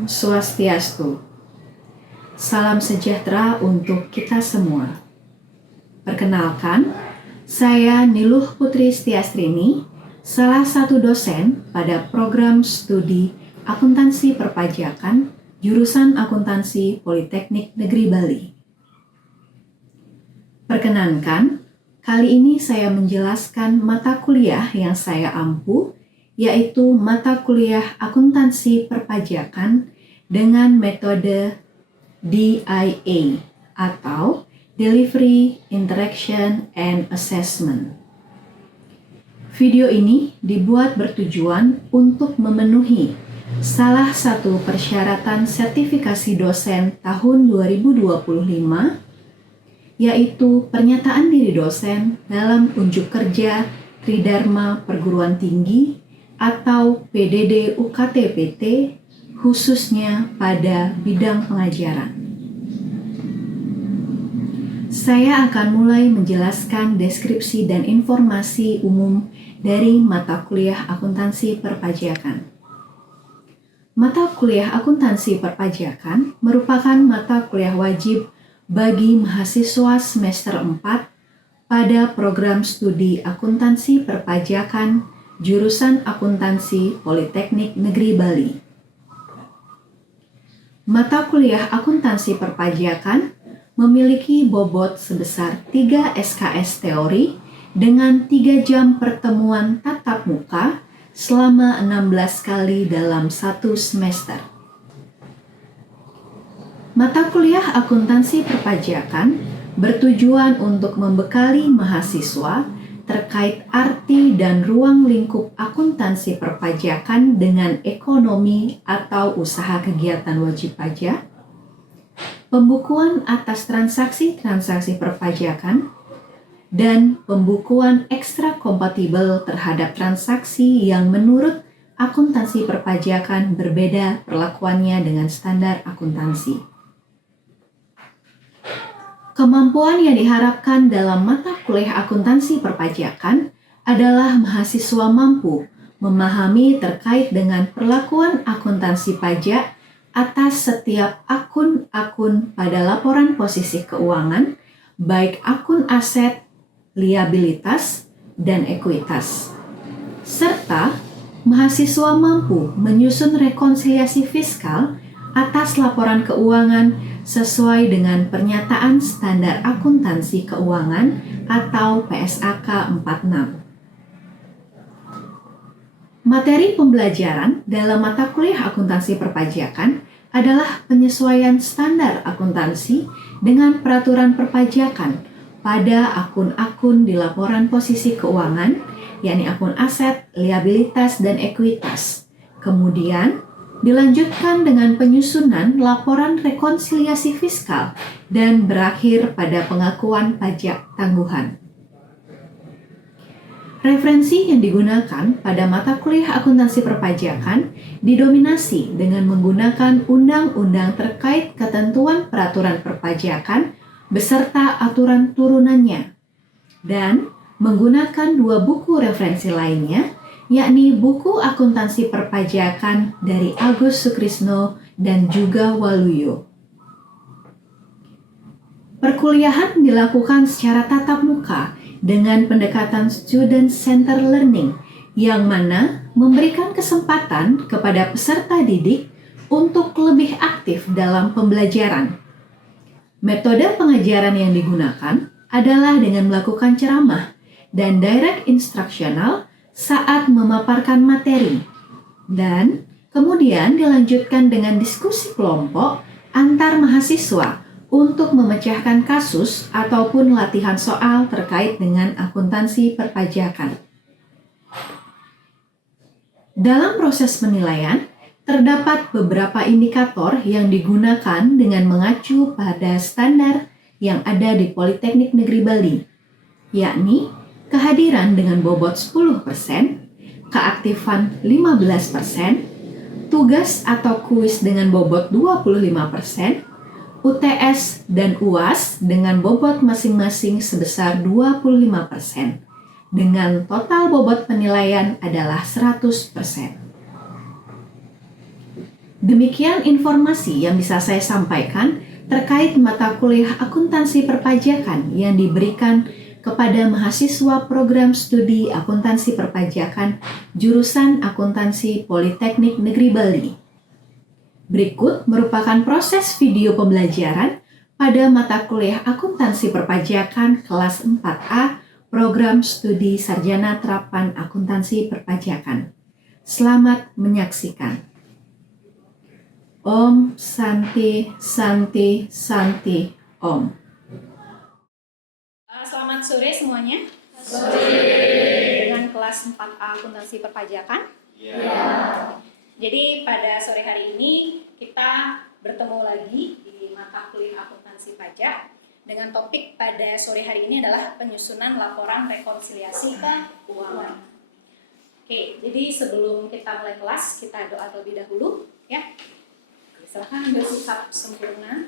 Om Swastiastu. Salam sejahtera untuk kita semua. Perkenalkan, saya Niluh Putri Setiastrini, salah satu dosen pada program studi Akuntansi Perpajakan, jurusan Akuntansi Politeknik Negeri Bali. Perkenankan, kali ini saya menjelaskan mata kuliah yang saya ampu, yaitu mata kuliah Akuntansi Perpajakan dengan metode DIA atau Delivery, Interaction, and Assessment. Video ini dibuat bertujuan untuk memenuhi salah satu persyaratan sertifikasi dosen tahun 2025, yaitu pernyataan diri dosen dalam unjuk kerja Tridharma Perguruan Tinggi atau PDD UKT-PT, khususnya pada bidang pengajaran. Saya akan mulai menjelaskan deskripsi dan informasi umum dari mata kuliah Akuntansi Perpajakan. Mata kuliah Akuntansi Perpajakan merupakan mata kuliah wajib bagi mahasiswa semester 4 pada program studi Akuntansi Perpajakan jurusan Akuntansi Politeknik Negeri Bali. Mata kuliah Akuntansi Perpajakan memiliki bobot sebesar 3 SKS teori dengan 3 jam pertemuan tatap muka selama 16 kali dalam satu semester. Mata kuliah Akuntansi Perpajakan bertujuan untuk membekali mahasiswa terkait arti dan ruang lingkup akuntansi perpajakan dengan ekonomi atau usaha kegiatan wajib pajak, pembukuan atas transaksi-transaksi perpajakan, dan pembukuan ekstra kompatibel terhadap transaksi yang menurut akuntansi perpajakan berbeda perlakuannya dengan standar akuntansi. Kemampuan yang diharapkan dalam mata kuliah Akuntansi Perpajakan adalah mahasiswa mampu memahami terkait dengan perlakuan akuntansi pajak atas setiap akun-akun pada laporan posisi keuangan, baik akun aset, liabilitas, dan ekuitas. Serta mahasiswa mampu menyusun rekonsiliasi fiskal atas laporan keuangan sesuai dengan Pernyataan Standar Akuntansi Keuangan atau PSAK 46. Materi pembelajaran dalam mata kuliah Akuntansi Perpajakan adalah penyesuaian standar akuntansi dengan peraturan perpajakan pada akun-akun di laporan posisi keuangan, yakni akun aset, liabilitas, dan ekuitas. Kemudian, dilanjutkan dengan penyusunan laporan rekonsiliasi fiskal dan berakhir pada pengakuan pajak tangguhan. Referensi yang digunakan pada mata kuliah Akuntansi Perpajakan didominasi dengan menggunakan undang-undang terkait ketentuan peraturan perpajakan beserta aturan turunannya, dan menggunakan 2 buku referensi lainnya, yakni buku Akuntansi Perpajakan dari Agus Sukrisno dan juga Waluyo. Perkuliahan dilakukan secara tatap muka dengan pendekatan student center learning, yang mana memberikan kesempatan kepada peserta didik untuk lebih aktif dalam pembelajaran. Metode pengajaran yang digunakan adalah dengan melakukan ceramah dan direct instructional saat memaparkan materi, dan kemudian dilanjutkan dengan diskusi kelompok antar mahasiswa untuk memecahkan kasus ataupun latihan soal terkait dengan akuntansi perpajakan. Dalam proses penilaian, terdapat beberapa indikator yang digunakan dengan mengacu pada standar yang ada di Politeknik Negeri Bali, yakni kehadiran dengan bobot 10%, keaktifan 15%, tugas atau kuis dengan bobot 25%, UTS dan UAS dengan bobot masing-masing sebesar 25%, dengan total bobot penilaian adalah 100%. Demikian informasi yang bisa saya sampaikan terkait mata kuliah akuntansi perpajakan yang diberikan kepada mahasiswa program studi akuntansi perpajakan jurusan akuntansi Politeknik Negeri Bali. Berikut merupakan proses video pembelajaran pada mata kuliah akuntansi perpajakan kelas 4A program studi sarjana terapan akuntansi perpajakan. Selamat menyaksikan. Om Santi Santi Santi Om. Selamat sore semuanya. Sore. Dengan kelas 4A akuntansi perpajakan. Ya. Jadi pada sore hari ini kita bertemu lagi di mata kuliah akuntansi pajak dengan topik pada sore hari ini adalah penyusunan laporan rekonsiliasi keuangan. Oke, jadi sebelum kita mulai kelas kita doa terlebih dahulu ya. Silakan bersikap sempurna.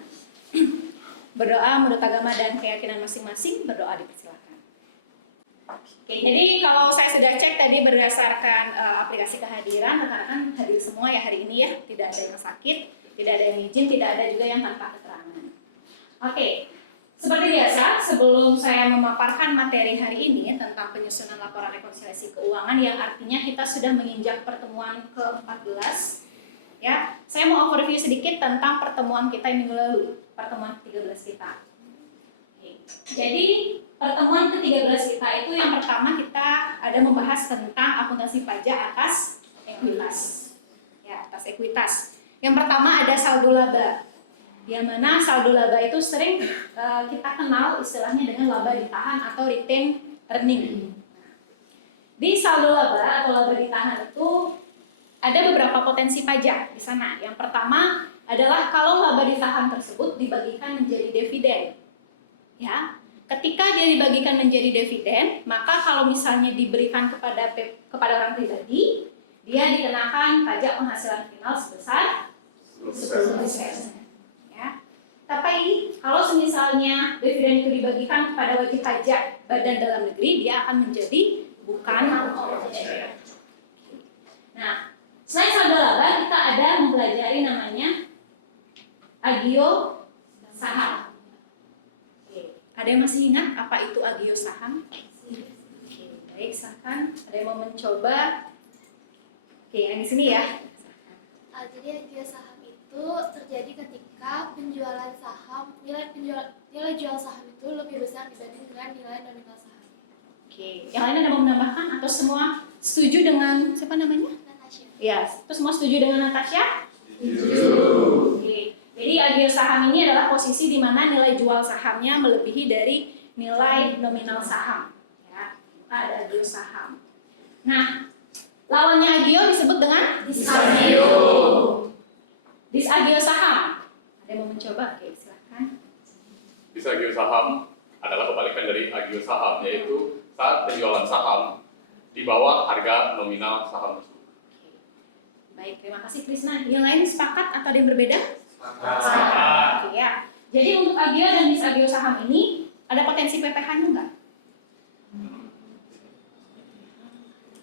Berdoa menurut agama dan keyakinan masing-masing, berdoa dipersilakan. Oke, jadi kalau saya sudah cek tadi berdasarkan aplikasi kehadiran, rekan-rekan hadir semua ya hari ini ya, tidak ada yang sakit, tidak ada yang izin, tidak ada juga yang tanpa keterangan. Oke, seperti biasa sebelum saya memaparkan materi hari ini tentang penyusunan laporan rekonsiliasi keuangan yang artinya kita sudah menginjak pertemuan ke-14. Ya, saya mau overview sedikit tentang pertemuan kita minggu lalu, pertemuan ke-13 kita. Oke. Jadi, pertemuan ke-13 kita itu yang pertama kita ada membahas tentang akuntansi pajak atas ekuitas. Ya, atas ekuitas. Yang pertama ada saldo laba. Yang mana saldo laba itu sering kita kenal istilahnya dengan laba ditahan atau retained earning. Di saldo laba atau laba ditahan itu ada beberapa potensi pajak di sana. Yang pertama adalah kalau laba ditahan tersebut dibagikan menjadi dividen. Ya, ketika dia dibagikan menjadi dividen, maka kalau misalnya diberikan kepada orang pribadi, dia dikenakan pajak penghasilan final sebesar 10%. Ya. Tapi kalau misalnya dividen itu dibagikan kepada wajib pajak badan dalam negeri, dia akan menjadi bukan pajak. Nah, selain saldo laba, kita ada mempelajari namanya agio saham. Oke. Ada yang masih ingat apa itu agio saham? Oke, baik, silahkan. Ada yang mau mencoba? Oke, yang di sini ya. Jadi agio saham itu terjadi ketika penjualan saham, nilai jual saham itu lebih besar dibanding dengan nilai nominal saham. Oke, yang lain ada mau menambahkan atau semua setuju dengan siapa namanya? Natasha. Ya, terus semua setuju dengan Natasha? Setuju. Oke. Jadi agio saham ini adalah posisi di mana nilai jual sahamnya melebihi dari nilai nominal saham. Ya, ada agio saham. Nah, lawannya agio disebut dengan disagio. Disagio saham. Ada yang mau mencoba? Oke, silahkan. Disagio saham adalah kebalikan dari agio saham, yaitu saat penjualan saham di bawah harga nominal saham tersebut. Baik, terima kasih Krisna. Yang lain sepakat atau ada yang berbeda? Sepakat. Oke, ya. Jadi untuk agio dan disagio saham ini ada potensi PPh-nya enggak?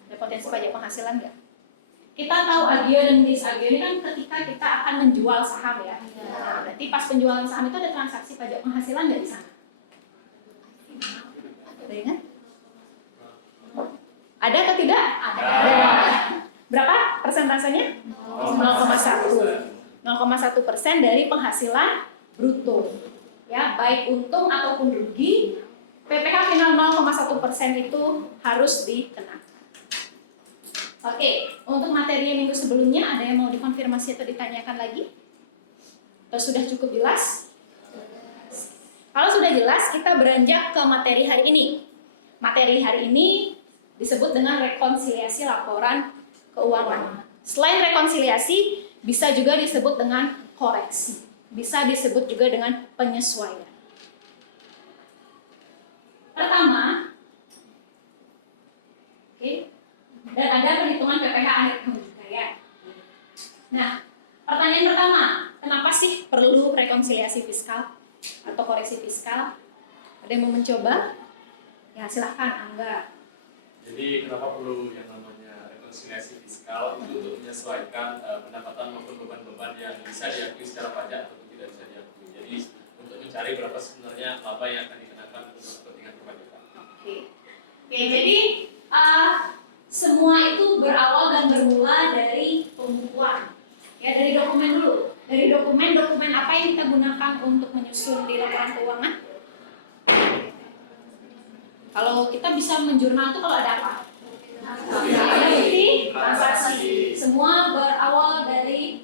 Ada potensi pajak penghasilan enggak? Kita tahu agio dan disagio ini kan ketika kita akan menjual saham ya. Nah, berarti pas penjualan saham itu ada transaksi pajak penghasilan enggak di sana? Ada ingat? Ada atau tidak? Ada. Berapa persentasenya? 0,1% dari penghasilan bruto. Ya, baik untung ataupun rugi, PPh final 0,1% itu harus dikenakan. Oke, untuk materi minggu sebelumnya ada yang mau dikonfirmasi atau ditanyakan lagi? Atau sudah cukup jelas? Kalau sudah jelas, kita beranjak ke materi hari ini. Materi hari ini disebut dengan rekonsiliasi laporan keuangan. Selain rekonsiliasi, bisa juga disebut dengan koreksi. Bisa disebut juga dengan penyesuaian. Pertama, oke, dan ada perhitungan PPh akhir tahun juga ya. Nah, pertanyaan pertama, kenapa sih perlu rekonsiliasi fiskal atau koreksi fiskal? Ada yang mau mencoba? Ya silahkan, Angga. Jadi kenapa perlu yang namanya rekonsiliasi fiskal itu untuk menyesuaikan pendapatan maupun beban-beban yang bisa diakui secara pajak atau tidak bisa diakui. Jadi untuk mencari berapa sebenarnya laba yang akan dikenakan untuk kepentingan perpajakan. Oke, jadi semua itu berawal dan bermula dari pembukuan. Ya, dari dokumen dulu. Dari dokumen apa yang kita gunakan untuk menyusun di laporan keuangan? Kalau kita bisa menjurnal itu kalau ada apa? Ada bukti transaksi. Semua berawal dari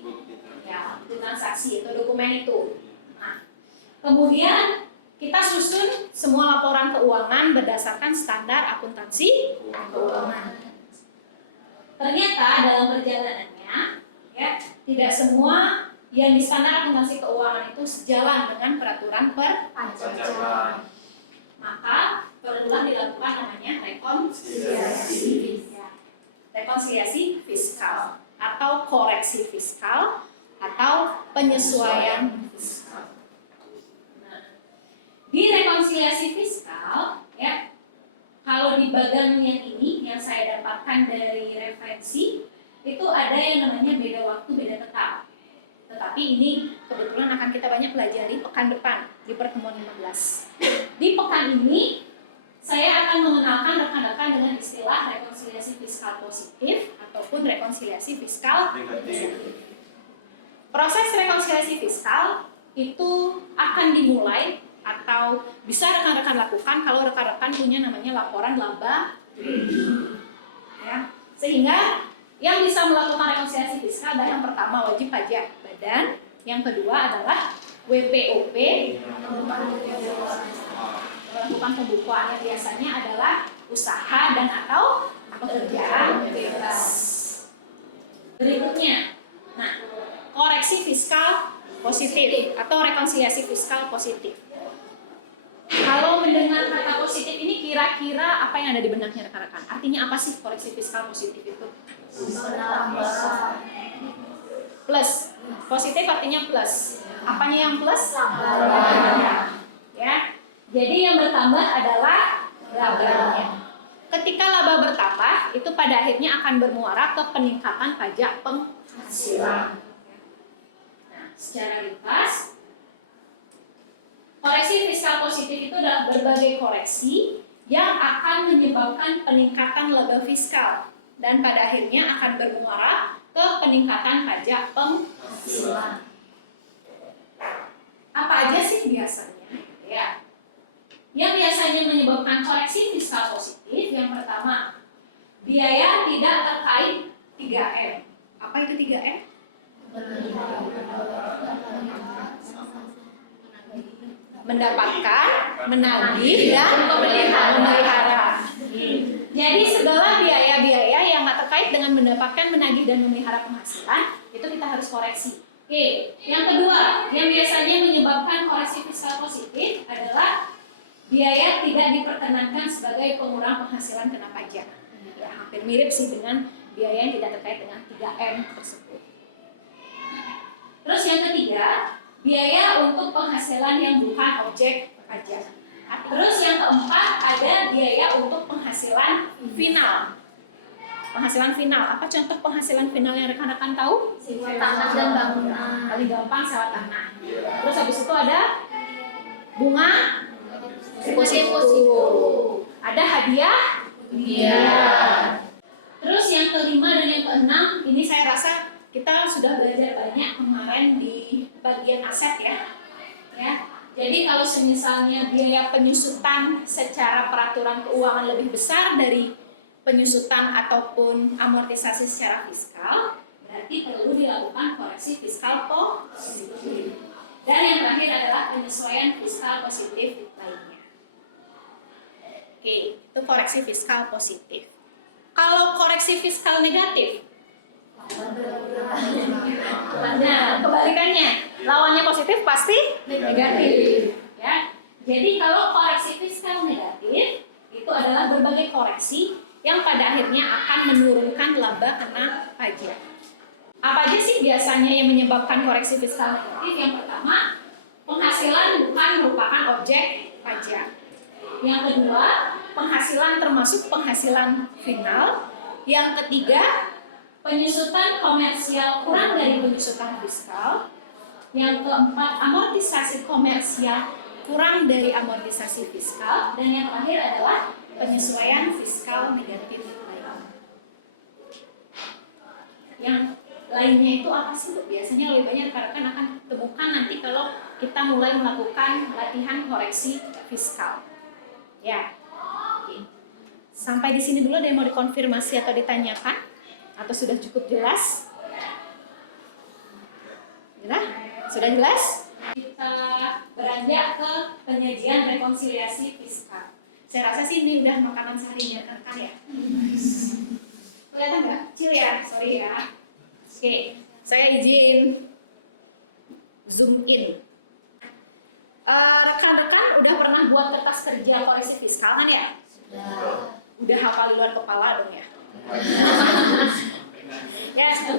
ya, bukti transaksi atau dokumen itu. Nah, kemudian kita susun semua laporan keuangan berdasarkan standar akuntansi keuangan. Ternyata dalam perjalanannya, ya, tidak semua yang di standar akuntansi keuangan itu sejalan dengan peraturan perpajakan. Maka perlulah dilakukan namanya rekonsiliasi. Rekonsiliasi fiskal atau koreksi fiskal atau penyesuaian fiskal. Nah, di rekonsiliasi fiskal, ya, kalau di bagian yang ini yang saya dapatkan dari referensi itu ada yang namanya beda waktu, beda tetap. Tetapi ini kebetulan akan kita banyak pelajari pekan depan di pertemuan 15. Di pekan ini saya akan mengenalkan rekan-rekan dengan istilah rekonsiliasi fiskal positif ataupun rekonsiliasi fiskal negatif. Proses rekonsiliasi fiskal itu akan dimulai atau bisa rekan-rekan lakukan kalau rekan-rekan punya namanya laporan laba rugi. Ya, sehingga yang bisa melakukan rekonsiliasi fiskal adalah yang pertama wajib pajak badan, yang kedua adalah WPOP melakukan pembukuan yang biasanya adalah usaha dan atau pekerjaan bebas. Berikutnya, nah, koreksi fiskal positif atau rekonsiliasi fiskal positif. Kalau mendengar kata positif ini kira-kira apa yang ada di benaknya rekan-rekan? Artinya apa sih koreksi fiskal positif itu? Plus. Positif artinya plus. Apanya yang plus? Ya. Jadi yang bertambah adalah labanya. Ketika laba bertambah, itu pada akhirnya akan bermuara ke peningkatan pajak penghasilan. Nah, secara ringkas, koreksi fiskal positif itu adalah berbagai koreksi yang akan menyebabkan peningkatan laba fiskal dan pada akhirnya akan bermuara ke peningkatan pajak penghasilan. Apa aja sih biasanya? Ya. Yang biasanya menyebabkan koreksi fiskal positif, yang pertama, biaya tidak terkait 3M. Apa itu 3M? Mendapatkan, menagih, dan memelihara. Jadi segala biaya-biaya yang nggak terkait dengan mendapatkan, menagih, dan memelihara penghasilan itu kita harus koreksi. Oke, yang kedua, yang biasanya menyebabkan koreksi fiskal positif adalah biaya tidak diperkenankan sebagai pengurang penghasilan kena pajak. Ya, hampir mirip sih dengan biaya yang tidak terkait dengan 3M tersebut. Terus yang ketiga, biaya untuk penghasilan yang bukan objek pajak. Terus yang keempat ada biaya untuk penghasilan final. Penghasilan final, apa contoh penghasilan final yang rekan-rekan tahu? Sewa tanah dan bangunan. Paling gampang sewa tanah. Terus habis itu ada bunga deposito. Ada hadiah? Iya. Terus yang kelima dan yang keenam, ini saya rasa kita sudah belajar banyak kemarin di bagian aset ya. Jadi kalau misalnya biaya penyusutan secara peraturan keuangan lebih besar dari penyusutan ataupun amortisasi secara fiskal, berarti perlu dilakukan koreksi fiskal positif. Dan yang terakhir adalah penyesuaian fiskal positif lainnya. Oke, itu koreksi fiskal positif. Kalau koreksi fiskal negatif, nah, kebalikannya, lawannya positif pasti negatif. Ya, jadi kalau koreksi fiskal negatif itu adalah berbagai koreksi yang pada akhirnya akan menurunkan laba kena pajak. Apa aja sih biasanya yang menyebabkan koreksi fiskal negatif? Yang pertama, penghasilan bukan merupakan objek pajak. Yang kedua, penghasilan termasuk penghasilan final. Yang ketiga, penyusutan komersial kurang dari penyusutan fiskal. Yang keempat, amortisasi komersial kurang dari amortisasi fiskal. Dan yang terakhir adalah penyesuaian fiskal negatif lainnya. Yang lainnya itu apa sih? Biasanya lebih banyak rekan-rekan akan temukan nanti kalau kita mulai melakukan latihan koreksi fiskal. Ya. Oke. Sampai di sini dulu ada yang mau dikonfirmasi atau ditanyakan? Atau sudah cukup jelas? Ya? Sudah jelas? Kita beranjak ke penyajian rekonsiliasi fiskal. Saya rasa sih ini udah makanan seharinya rekan ya. Kelihatan nggak? Kecil ya, sorry ya. Oke, saya izin zoom in. Rekan-rekan udah pernah buat kertas kerja koreksi fiskal kan ya? Udah hafal di luar kepala dong ya? Ya, nah,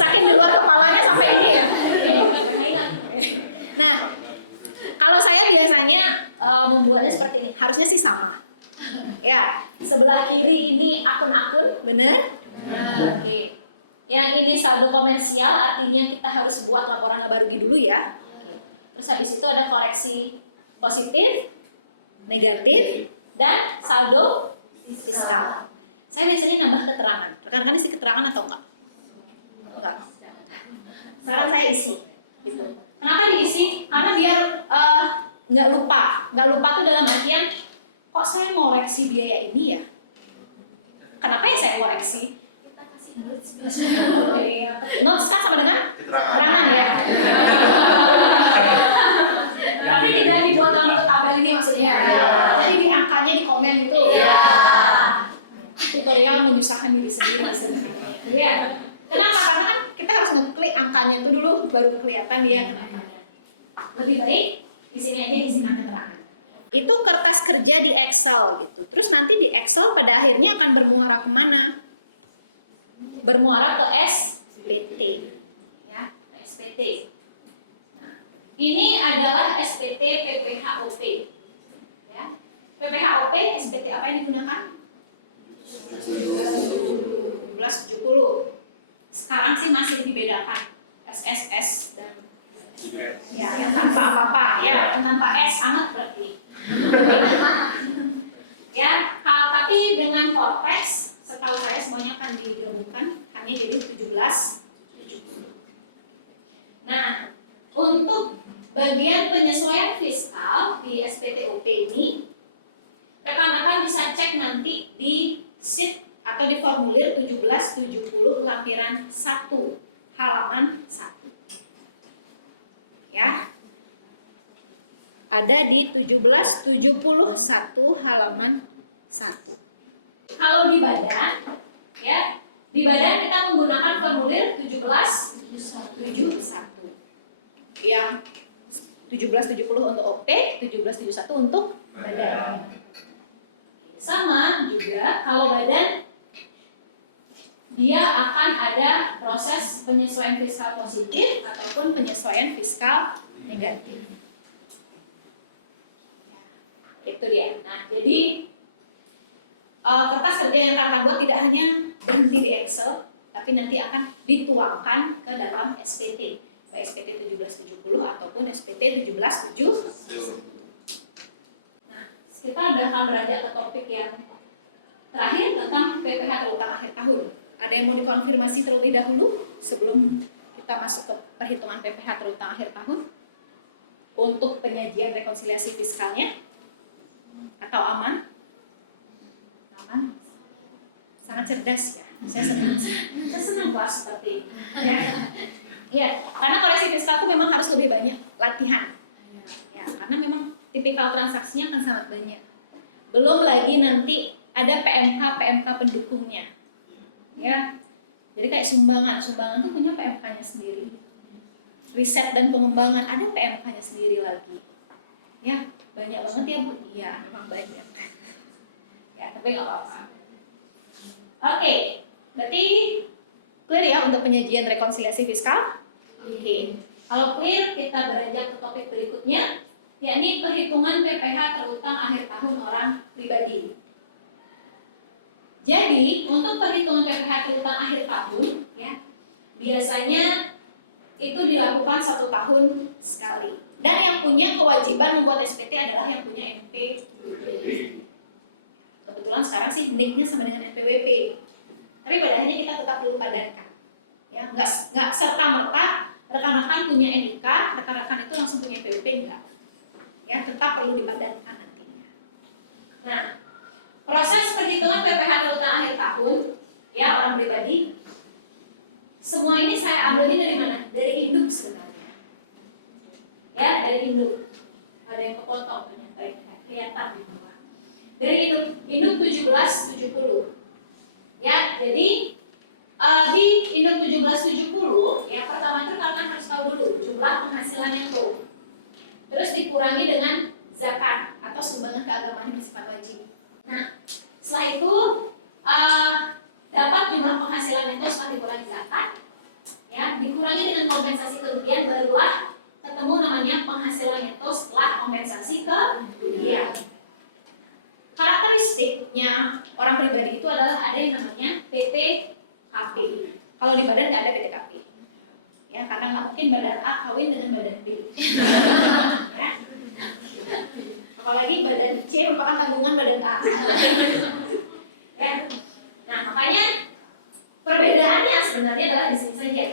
saking di luar kepalanya sampai ini ya. Nah, kalau saya biasanya membuatnya seperti ini, harusnya sih sama. Ya, sebelah kiri ini akun-akun, bener? Nah, oke. Yang ini saldo komersial, artinya kita harus buat laporan laba rugi dulu ya. Terus habis itu ada koreksi positif, negatif, dan saldo fiskal. Saya biasanya nambah keterangan. Rekan-rekan isi keterangan atau enggak? Enggak. Sekarang saya isi. Gitu. Kenapa diisi? Karena biar nggak lupa. Nggak lupa tuh dalam artian, kok saya ngoreksi biaya ini ya? Kenapa ya saya koreksi? Kita kasih notes. Notes kan sama dengan Keterangan. ya. Tapi tidak dibuat dalam bentuk tabel ini maksudnya. Jadi di angkanya di komen gitu. Tutorial menyusahkan diri sendiri sebenarnya. Ya. Kenapa? Karena kan kita harus ngeklik angkanya itu dulu baru kelihatan dia kenapa. Lebih baik di sini aja isikan keterangan. Itu kertas kerja di Excel gitu. Terus nanti di Excel pada akhirnya akan bermuara kemana? Bermuara ke SPT. Ya, SPT. Nah, ini adalah SPT PPHOP. Ya. PPHOP SPT apa yang digunakan? 1770. Sekarang sih masih dibedakan SSS dan ya yang tanpa apa-apa ya, yang tanpa S amat berarti. Ya, tapi dengan Cortex setahu saya semuanya akan digabungkan hanya jadi 1770. Nah, untuk bagian penyesuaian fiskal di SPTOP ini rekan-rekan bisa cek nanti di sheet atau di formulir 1770 lampiran 1 halaman 1. Ya. Ada di 1771 halaman 1. Kalau di badan ya, di badan kita menggunakan formulir 1771. Yang 1770 untuk OP, 1771 untuk badan. Sama juga kalau badan dia akan ada proses penyesuaian fiskal positif ataupun penyesuaian fiskal negatif. Itu dia. Nah, jadi kertas kerja yang akan buat tidak hanya berhenti di Excel, tapi nanti akan dituangkan ke dalam SPT, baik SPT 1770 ataupun SPT 1770. Kita akan beranjak ke topik yang terakhir tentang PPh terutang akhir tahun. Ada yang mau dikonfirmasi terlebih dahulu sebelum kita masuk ke perhitungan PPh terutang akhir tahun untuk penyajian rekonsiliasi fiskalnya? Atau aman? Aman? Sangat cerdas ya. Saya senang kelas seperti ini. Ya, karena koreksi fiskal itu memang harus lebih banyak latihan. Ya, karena memang tipikal transaksinya akan sangat banyak. Belum lagi nanti ada PMK pendukungnya. Ya. Jadi kayak sumbangan tuh punya PMK-nya sendiri. Riset dan pengembangan ada PMK-nya sendiri lagi. Ya, banyak banget ya Bu. Iya, memang banyak. Ya, tapi nggak apa-apa. Oke, berarti clear ya untuk penyajian rekonsiliasi fiskal? Oke. Kalau clear, kita beranjak ke topik berikutnya, yakni perhitungan PPh terutang akhir tahun orang pribadi. Jadi Jadi untuk perhitungan PPh piutang akhir tahun, ya biasanya itu dilakukan 1 tahun sekali. Dan yang punya kewajiban membuat SPT adalah yang punya NPWP. Kebetulan sekarang sih nicknya sama dengan NPWP. Tapi pada akhirnya kita tetap perlu padatkan. Ya, nggak serta merta rekan-rekan punya NIK, rekan-rekan itu langsung punya NPWP enggak. Ya, tetap perlu dipadatkan nantinya. Nah, proses perhitungan PPh piutang akhir tahun, ya orang pribadi, semua ini saya ambil dari mana? Dari induk sebenarnya. Ya, dari induk. Ada yang kepotong ternyata kelihatan di bawah. Dari induk 1770. Ya, jadi di induk 1770, ya pertama itu kalian harus tahu dulu jumlah penghasilan yang tuh. Terus dikurangi dengan zakat atau sumbangan keagamaan yang bersifat wajib. Nah, setelah itu dapat jumlah penghasilan itu setelah dikurangi zakat, ya dikurangi dengan kompensasi kerugian, barulah ketemu namanya penghasilan itu setelah kompensasi kerugian. Karakteristiknya orang pribadi itu adalah ada yang namanya PTKP. Kalau di badan nggak ada PTKP, ya karena nggak mungkin badan A kawin dengan badan B. Ya. Apalagi badan C merupakan tabungan badan A. Ya. Nah makanya perbedaannya sebenarnya adalah di sini saja.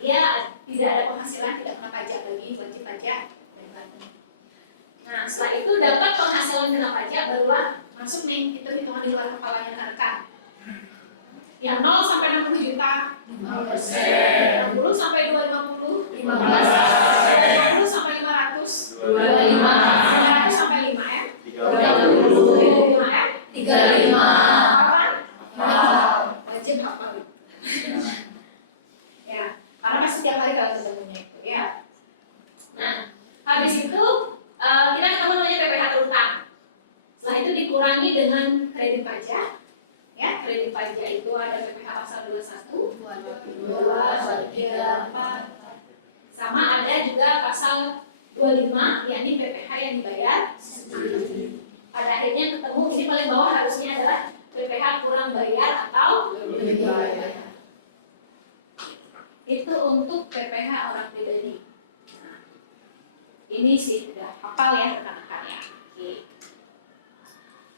Dia tidak ada penghasilan, tidak kena pajak lagi, wajib pajak dan lain-lain. Nah setelah itu dapat penghasilan kena pajak, barulah masuk nih itu hitungan di luar kepalanya rekan. Yang 0 sampai 60 juta 0%, 60 sampai 250 15%, 50 sampai 500 25%, 500 sampai 5M 30, 5M 35. Wajib hafal. Ya, karena masih setiap hari kalian ketemunya itu ya. Nah, habis itu kita ketemu namanya PPh terutang. Setelah itu dikurangi dengan kredit pajak. Ya, kredit pajak itu ada PPh pasal 21, 22, 23, 24. Sama ada juga pasal 25, yakni PPh yang dibayar. Pada akhirnya ketemu ini paling bawah harusnya adalah PPh kurang bayar atau lebih bayar. Itu untuk PPh orang pribadi. Nah, ini sih sudah hafal ya rekan-rekan ya. Oke.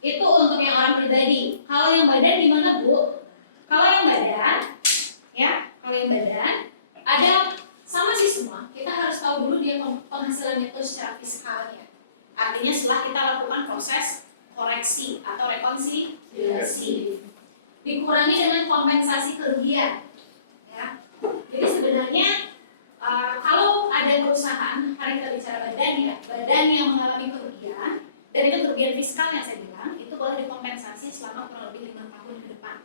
Itu untuk yang orang pribadi. Kalau yang badan gimana Bu? Kalau yang badan, ya, kalau yang badan ada sama sih semua. Kita harus tahu dulu dia penghasilan itu secara fiskalnya. Artinya setelah kita lakukan proses koreksi atau rekonsiliasi, dikurangi dengan kompensasi kerugian. Ya. Jadi sebenarnya kalau ada perusahaan, hari kita bicara badan ya, badan yang mengalami kerugian. Dan itu kerugian fiskal yang saya bilang, itu boleh dikompensasi selama kurang lebih 5 tahun ke depan.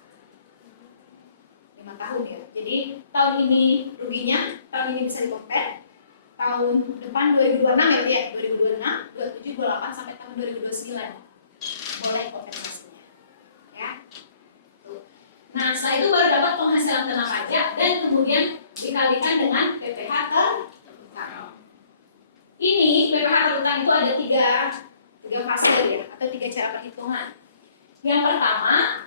5 tahun ya. Jadi tahun ini ruginya, tahun ini bisa dikompet. Tahun depan 2026 ya, 2026, 27, 28 sampai tahun 2029. Boleh kompensasinya. Ya. Tuh. Nah, setelah itu baru dapat penghasilan kena pajak dan kemudian dikalikan dengan PPh terutang. Ini PPh terutang itu ada tiga fase ya, atau 3 cara perhitungan. Yang pertama,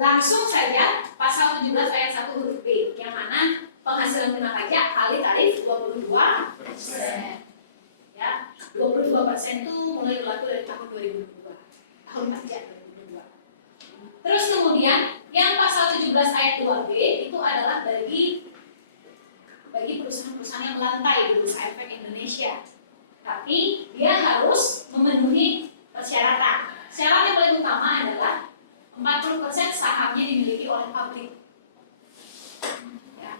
langsung saja pasal 17 ayat 1 huruf B, yang mana penghasilan kena pajak kali tarif 22%. Ya, 22% itu mulai berlaku dari tahun 2002, tahun pajak 2002. Terus kemudian yang pasal 17 ayat 2B itu adalah bagi perusahaan-perusahaan yang melantai di Bursa Efek Indonesia. Tapi dia harus memenuhi persyaratan. Syarat yang paling utama adalah 40% sahamnya dimiliki oleh pabrik. Ya,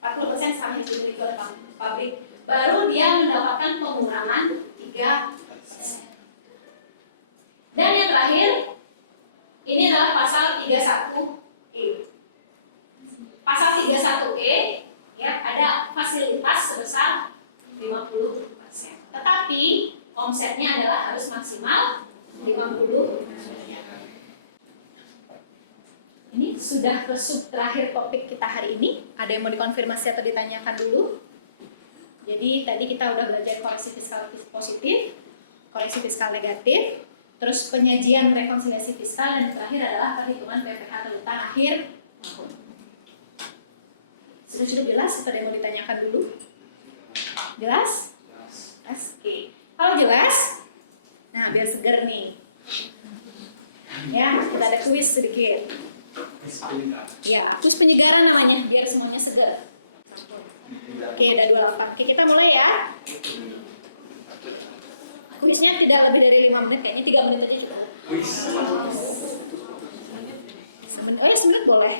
40% sahamnya dimiliki oleh pabrik. Baru dia mendapatkan pengurangan 3%. Dan yang terakhir, ini adalah pasal 31E. Pasal 31E, ya ada fasilitas sebesar 50%. Tetapi omsetnya adalah harus maksimal 50. Ini sudah ke sub terakhir topik kita hari ini. Ada yang mau dikonfirmasi atau ditanyakan dulu? Jadi tadi kita udah belajar koreksi fiskal positif, koreksi fiskal negatif, terus penyajian rekonsiliasi fiskal, dan terakhir adalah perhitungan PPh terutang akhir tahun. Sudah cukup jelas atau ada yang mau ditanyakan dulu? Jelas? Oke. Kalau jelas, nah biar segar nih. Ya, kita ada kuis sedikit. Ya, kuis penyegaran namanya, biar semuanya segar. Oke, ada 28. Oke, kita mulai ya. Kuisnya tidak lebih dari 5 menit, kayaknya 3 menit aja cukup. Oh ya, 9 boleh.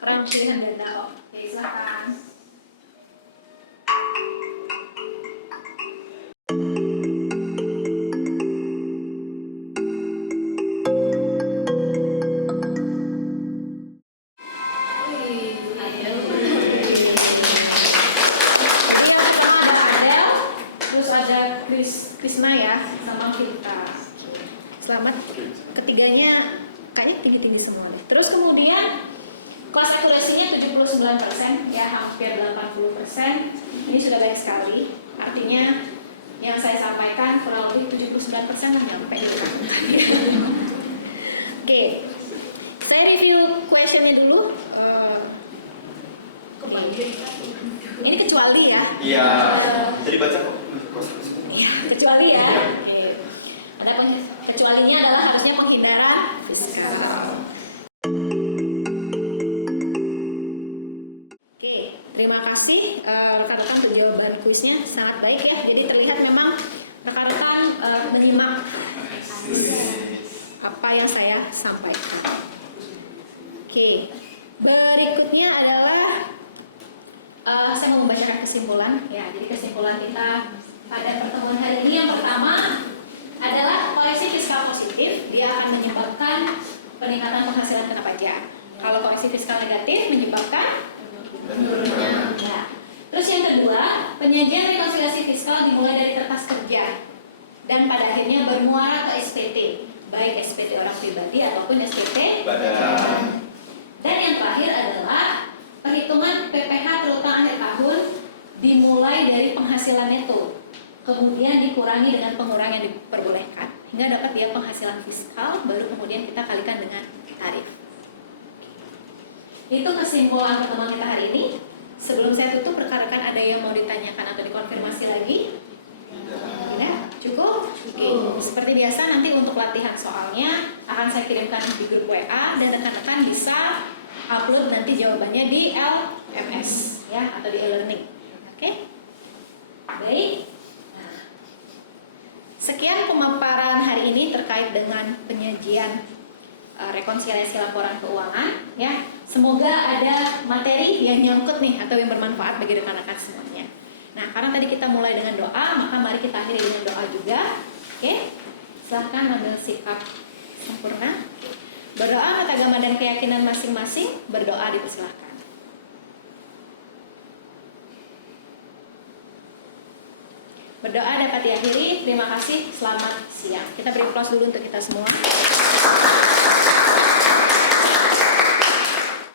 Orang pilihan ganda kok. Oke, silakan. Krisma ya, sama kita. Selamat, ketiganya kayaknya tinggi-tinggi semua. Terus kemudian kelas akurasinya 79% ya, hampir 80%. Ini sudah baik sekali. Artinya yang saya sampaikan kurang lebih 79% sampai Oke. Saya review questionnya dulu. Ini kecuali ya. Iya. Jadi baca kok. Kecuali ya. Ada kecualinya adalah harusnya penghindaran fiskal. Oke, terima kasih rekan-rekan untuk jawaban kuisnya sangat baik ya. Jadi terlihat memang rekan-rekan menyimak apa yang saya sampaikan. Oke, berikutnya adalah saya mau membacakan kesimpulan ya. Jadi kesimpulan kita pada pertemuan hari ini yang pertama adalah koreksi fiskal positif, dia akan menyebabkan peningkatan penghasilan kena pajak. Kalau koreksi fiskal negatif menyebabkan menurunnya. Ya. Terus yang kedua, penyajian rekonsiliasi fiskal dimulai dari kertas kerja dan pada akhirnya bermuara ke SPT, baik SPT orang pribadi ataupun SPT badan. Dan yang terakhir adalah perhitungan PPh terutang akhir tahun dimulai dari penghasilan neto, kemudian dikurangi dengan pengurangan yang diperbolehkan hingga dapat dia penghasilan fiskal, baru kemudian kita kalikan dengan tarif. Itu kesimpulan pertemuan kita hari ini. Sebelum saya tutup, rekan-rekan ada yang mau ditanyakan atau dikonfirmasi lagi? Tidak? Cukup? Oke. Seperti biasa nanti untuk latihan soalnya akan saya kirimkan di grup WA dan rekan-rekan bisa upload nanti jawabannya di LMS ya, atau di e-learning. Oke? Baik. Sekian pemaparan hari ini terkait dengan penyajian rekonsiliasi laporan keuangan ya. Semoga ada materi yang nyangkut nih atau yang bermanfaat bagi rekan-rekan semuanya. Nah, karena tadi kita mulai dengan doa, maka mari kita akhiri dengan doa juga. Oke? Silahkan ambil sikap sempurna. Berdoa menurut agama dan keyakinan masing-masing, berdoa dipersilahkan. Berdoa dapat diakhiri. Terima kasih. Selamat siang. Kita beri aplaus dulu untuk kita semua.